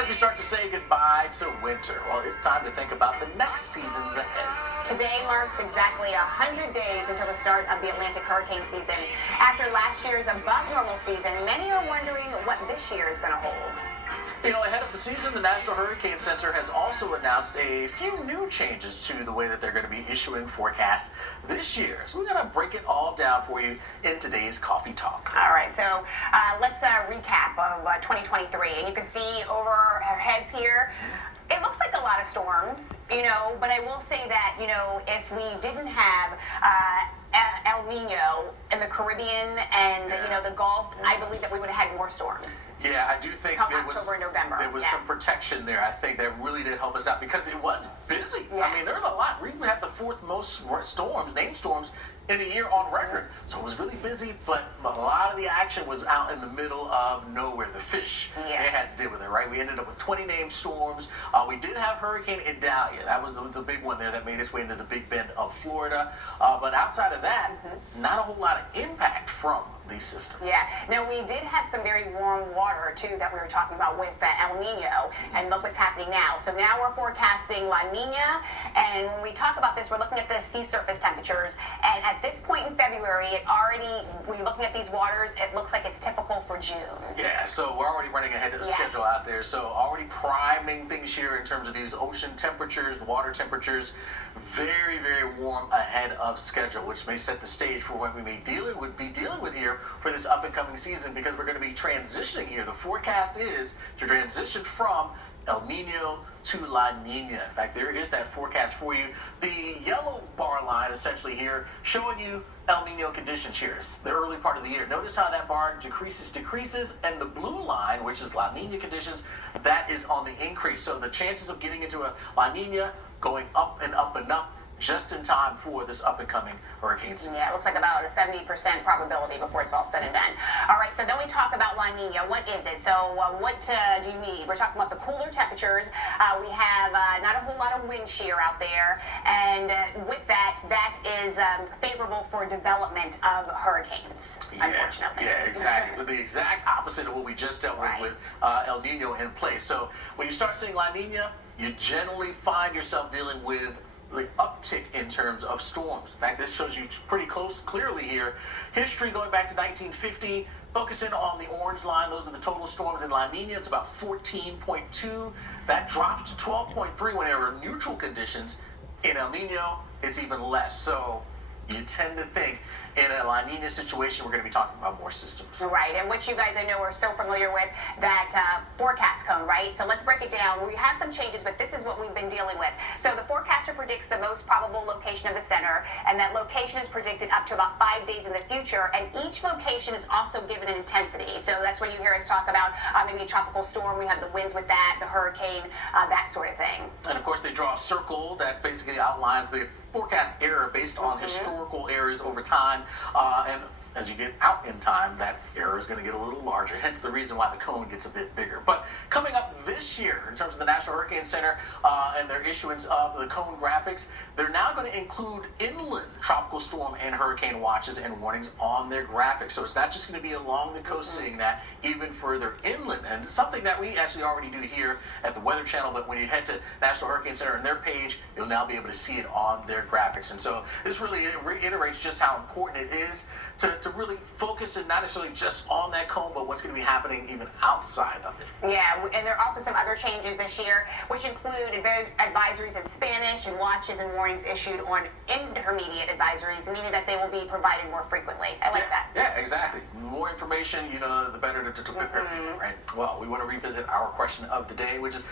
As we start to say goodbye to winter, well, it's time to think about the next seasons ahead. Today marks exactly 100 days until the start of the Atlantic hurricane season. After last year's above normal season, many are wondering what this year is going to hold. You know, ahead of the season, the National Hurricane Center has also announced a few new changes to the way that they're going to be issuing forecasts this year. So we're going to break it all down for you in today's Coffee Talk. All right, so let's recap of 2023. And you can see over our heads here, it looks like a lot of storms, but I will say that, if we didn't have El Nino in the Caribbean and, the Gulf, I believe that we would have had more storms. Yeah, I do think Come October and November. There was some protection there. I think that really did help us out because it was busy. Yes. I mean, there was a lot. We had the fourth most storms, named storms, in a year on record. So it was really busy, but a lot of the action was out in the middle of nowhere. The fish, they had to deal with it, right? We ended up with 20 named storms. We did have Hurricane Idalia. That was the big one there that made its way into the Big Bend of Florida. But outside of that, not a whole lot of impact from these systems. Yeah. Now, we did have some very warm water, too, that we were talking about with El Nino, and look what's happening now. So now we're forecasting La Nina, and when we talk about this, we're looking at the sea surface temperatures, and at this point in February, when you're looking at these waters, it looks like it's typical for June. Yeah, so we're already running ahead of the schedule out there, so already priming things here in terms of these ocean temperatures, water temperatures, very, very warm ahead of schedule, which may set the stage for what we may be dealing with here for this up and coming season, because we're going to be transitioning here. The forecast is to transition from El Nino to La Nina. In fact, there is that forecast for you. The yellow bar line essentially here showing you El Nino conditions here. It's the early part of the year. Notice how that bar decreases, and the blue line, which is La Nina conditions, that is on the increase. So the chances of getting into a La Nina going up and up and up just in time for this up-and-coming hurricane season. Yeah, it looks like about a 70% probability before it's all said and done. All right, so then we talk about La Nina. What is it? So what do you need? We're talking about the cooler temperatures. We have not a whole lot of wind shear out there, and with that is favorable for development of hurricanes, unfortunately. Yeah, exactly. The exact opposite of what we just dealt with El Nino in place. So when you start seeing La Nina, you generally find yourself dealing with the uptick in terms of storms. In fact, this shows you pretty clearly here. History going back to 1950, focusing on the orange line, those are the total storms in La Nina. It's about 14.2. That drops to 12.3 when there are neutral conditions. In El Nino, it's even less. So you tend to think in a La Nina situation, we're going to be talking about more systems. Right, and which you guys I know are so familiar with, that forecast cone, right? So let's break it down. We have some changes, but this is what we've been dealing with. So the forecaster predicts the most probable location of the center, and that location is predicted up to about 5 days in the future, and each location is also given an intensity. So that's when you hear us talk about maybe a tropical storm, we have the winds with that, the hurricane, that sort of thing. And of course, they draw a circle that basically outlines the forecast error based on historical errors over time, and as you get out in time, that error is going to get a little larger, hence the reason why the cone gets a bit bigger. But coming up this year, in terms of the National Hurricane Center and their issuance of the cone graphics, they're now going to include inland tropical storm and hurricane watches and warnings on their graphics. So it's not just going to be along the coast seeing that, even further inland. And it's something that we actually already do here at the Weather Channel, but when you head to National Hurricane Center and their page, you'll now be able to see it on their graphics. And so this really reiterates just how important it is to really focus and not necessarily just on that cone, but what's going to be happening even outside of it. Yeah, and there are also some other changes this year, which include advisories in Spanish and watches and warnings issued on intermediate advisories, meaning that they will be provided more frequently. I like that. Yeah, exactly. The more information, the better to prepare people, right? Well, we want to revisit our question of the day, which is,